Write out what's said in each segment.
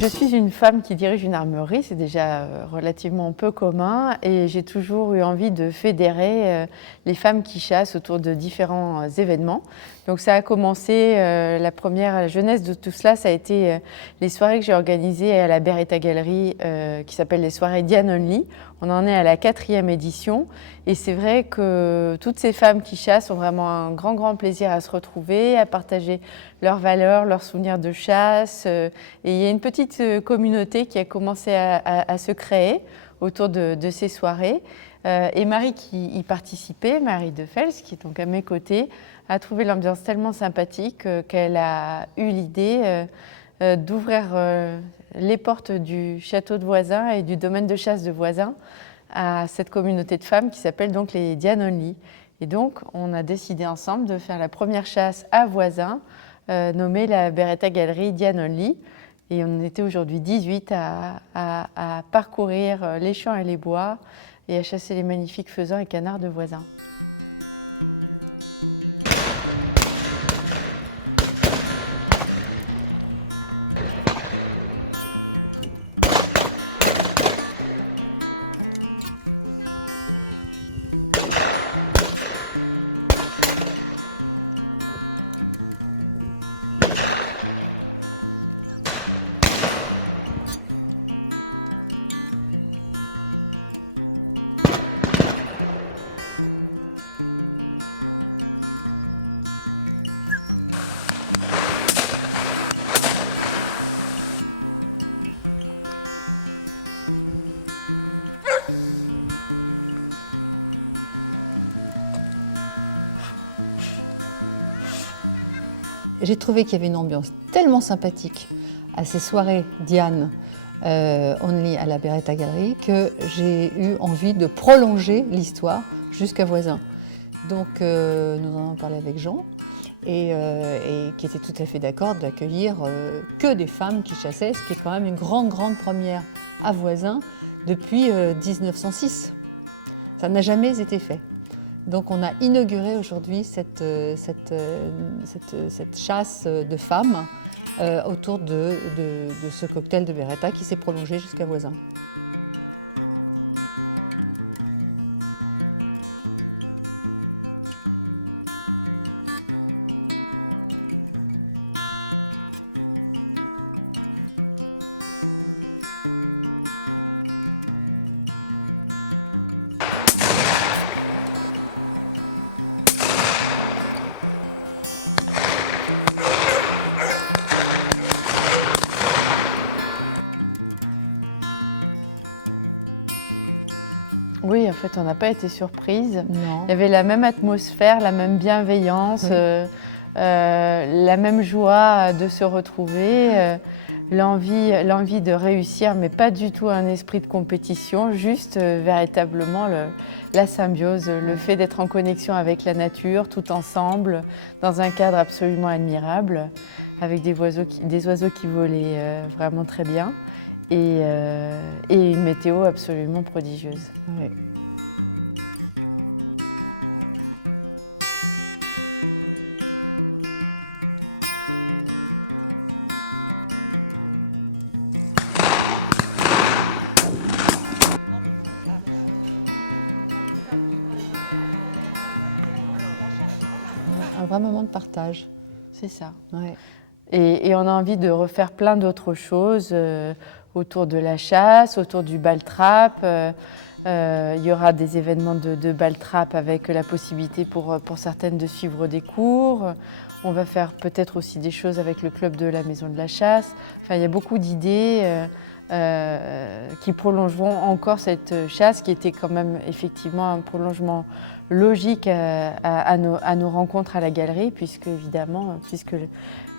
Je suis une femme qui dirige une armurerie, c'est déjà relativement peu commun et j'ai toujours eu envie de fédérer les femmes qui chassent autour de différents événements. Donc ça a commencé, la première jeunesse de tout cela, ça a été les soirées que j'ai organisées à la Beretta Galerie qui s'appellent les soirées Diane Only. On en est à la 4e édition et c'est vrai que toutes ces femmes qui chassent ont vraiment un grand plaisir à se retrouver, à partager leurs valeurs, leurs souvenirs de chasse. Et il y a une petite communauté qui a commencé à se créer autour de ces soirées. Et Marie qui y participait, Marie de Fels, qui est donc à mes côtés, a trouvé l'ambiance tellement sympathique qu'elle a eu l'idée d'ouvrir les portes du château de Voisins et du domaine de chasse de Voisins à cette communauté de femmes qui s'appelle donc les Diane Only. Et donc, on a décidé ensemble de faire la première chasse à Voisins, nommée la Beretta Galerie Diane Only. Et on était aujourd'hui 18 à parcourir les champs et les bois et à chasser les magnifiques faisans et canards de Voisins. J'ai trouvé qu'il y avait une ambiance tellement sympathique à ces soirées Diane Only à la Beretta Galerie que j'ai eu envie de prolonger l'histoire jusqu'à Voisins. Donc nous en avons parlé avec Jean et qui était tout à fait d'accord d'accueillir que des femmes qui chassaient, ce qui est quand même une grande première à Voisins depuis 1906. Ça n'a jamais été fait. Donc on a inauguré aujourd'hui cette chasse de femmes autour de ce cocktail de Beretta qui s'est prolongé jusqu'à Voisins. Oui, en fait, on n'a pas été surprise. Non. Il y avait la même atmosphère, la même bienveillance, oui. La même joie de se retrouver, l'envie de réussir, mais pas du tout un esprit de compétition, juste véritablement la symbiose, le fait d'être en connexion avec la nature, tout ensemble, dans un cadre absolument admirable, avec des oiseaux qui volaient vraiment très bien. Et une météo absolument prodigieuse. Oui. Un vrai moment de partage. C'est ça. Ouais. Et on a envie de refaire plein d'autres choses autour de la chasse, autour du ball-trap. Il y aura des événements de ball-trap avec la possibilité pour certaines de suivre des cours. On va faire peut-être aussi des choses avec le club de la Maison de la Chasse. Enfin, il y a beaucoup d'idées qui prolongeront encore cette chasse qui était quand même effectivement un prolongement logique à nos rencontres à la galerie, puisque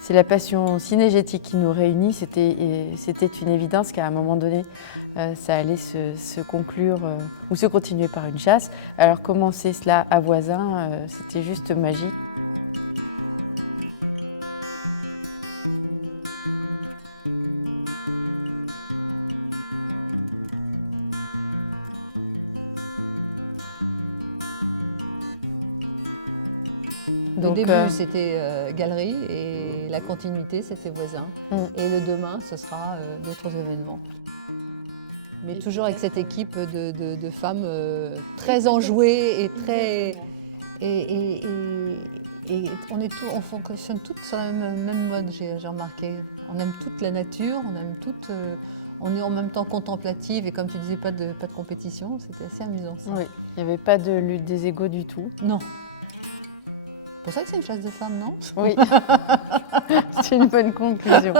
c'est la passion cinégétique qui nous réunit. C'était une évidence qu'à un moment donné, ça allait se conclure ou se continuer par une chasse. Alors commencer cela à Voisins, c'était juste magique. Au Donc, début, c'était galerie et la continuité, c'était voisin. Et le demain, ce sera d'autres événements. Mais toujours avec cette équipe de femmes très enjouées et très... Et on fonctionne toutes sur la même mode, j'ai remarqué. On aime toute la nature, on aime toute... on est en même temps contemplative et comme tu disais, pas de compétition. C'était assez amusant, ça. oui, il n'y avait pas de lutte des égos du tout. Non. C'est pour ça que c'est une chasse de femmes, non? Oui, c'est une bonne conclusion.